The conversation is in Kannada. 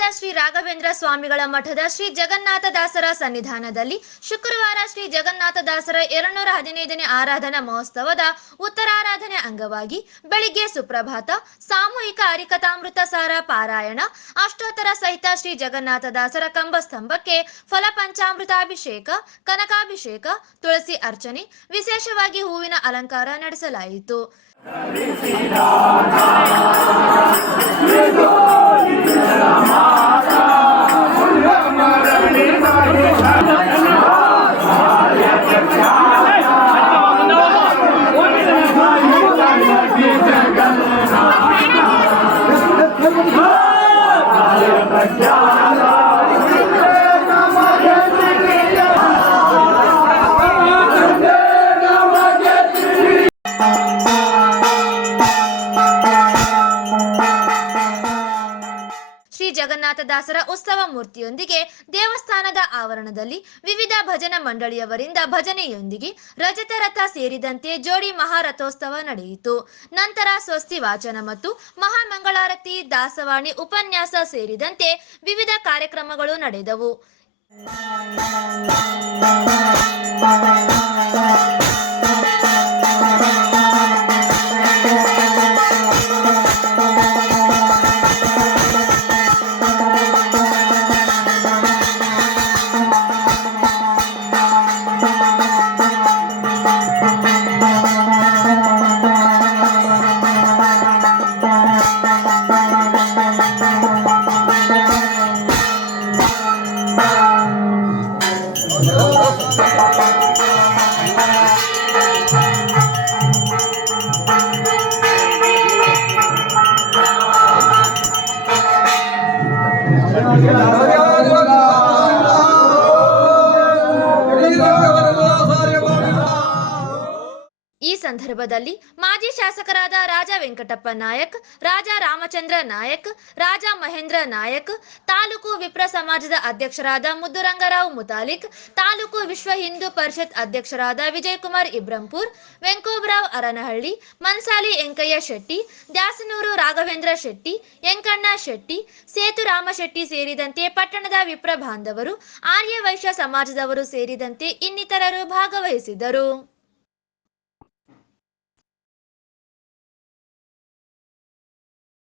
ಪಟ್ಟಣದ ಶ್ರೀ ರಾಘವೇಂದ್ರ ಸ್ವಾಮಿಗಳ ಮಠದ ಶ್ರೀ ಜಗನ್ನಾಥದಾಸರ ಸನ್ನಿಧಾನದಲ್ಲಿ ಶುಕ್ರವಾರ ಶ್ರೀ ಜಗನ್ನಾಥದಾಸರ 215ನೇ ಆರಾಧನಾ ಮಹೋತ್ಸವದ ಉತ್ತರಾರಾಧನೆ ಅಂಗವಾಗಿ ಬೆಳಿಗ್ಗೆ ಸುಪ್ರಭಾತ, ಸಾಮೂಹಿಕ ಹರಿಕಥಾಮೃತ ಸಾರ ಪಾರಾಯಣ, ಅಷ್ಟೋತ್ತರ ಸಹಿತ ಶ್ರೀ ಜಗನ್ನಾಥದಾಸರ ಕಂಬಸ್ತಂಭಕ್ಕೆ ಫಲಪಂಚಾಮೃತಾಭಿಷೇಕ, ಕನಕಾಭಿಷೇಕ, ತುಳಸಿ ಅರ್ಚನೆ, ವಿಶೇಷವಾಗಿ ಹೂವಿನ ಅಲಂಕಾರ ನಡೆಸಲಾಯಿತು. ಶ್ರೀ ಜಗನ್ನಾಥದಾಸರ ಉತ್ಸವ ಮೂರ್ತಿಯೊಂದಿಗೆ ದೇವಸ್ಥಾನದ ಆವರಣದಲ್ಲಿ ವಿವಿಧ ಭಜನಾ ಮಂಡಳಿಯವರಿಂದ ಭಜನೆಯೊಂದಿಗೆ ರಜತ ರಥ ಸೇರಿದಂತೆ ಜೋಡಿ ಮಹಾರಥೋತ್ಸವ ನಡೆಯಿತು. ನಂತರ ಸ್ವಸ್ತಿ ವಾಚನ ಮತ್ತು ಮಹಾಮಂಗಳಾರತಿ, ದಾಸವಾಣಿ, ಉಪನ್ಯಾಸ ಸೇರಿದಂತೆ ವಿವಿಧ ಕಾರ್ಯಕ್ರಮಗಳು ನಡೆದವು. ಈ ಸಂದರ್ಭದಲ್ಲಿ ಮಾಜಿ ಶಾಸಕರಾದ ರಾಜ ವೆಂಕಟಪ್ಪ ನಾಯಕ್, ರಾಜ ರಾಮಚಂದ್ರ ನಾಯಕ್, ರಾಜ ಮಹೇಂದ್ರ ನಾಯಕ್, ತಾಲೂಕು ವಿಪ್ರ ಸಮಾಜದ ಅಧ್ಯಕ್ಷರಾದ ಮುದ್ದುರಂಗರಾವ್ ಮುತಾಲಿಕ್, ತಾಲೂಕು ವಿಶ್ವ ಹಿಂದೂ ಪರಿಷತ್ ಅಧ್ಯಕ್ಷರಾದ ವಿಜಯಕುಮಾರ್ ಇಬ್ರಂಪುರ್, ವೆಂಕೋಬ್ರಾವ್ ಅರನಹಳ್ಳಿ, ಮನ್ಸಾಲಿ ಎಂಕಯ್ಯ ಶೆಟ್ಟಿ, ದ್ಯಾಸನೂರು ರಾಘವೇಂದ್ರ ಶೆಟ್ಟಿ, ಎಂಕಣ್ಣ ಶೆಟ್ಟಿ, ಸೇತುರಾಮ ಶೆಟ್ಟಿ ಸೇರಿದಂತೆ ಪಟ್ಟಣದ ವಿಪ್ರ ಬಾಂಧವರು, ಆರ್ಯ ವೈಶ್ಯ ಸಮಾಜದವರು ಸೇರಿದಂತೆ ಇನ್ನಿತರರು ಭಾಗವಹಿಸಿದರು.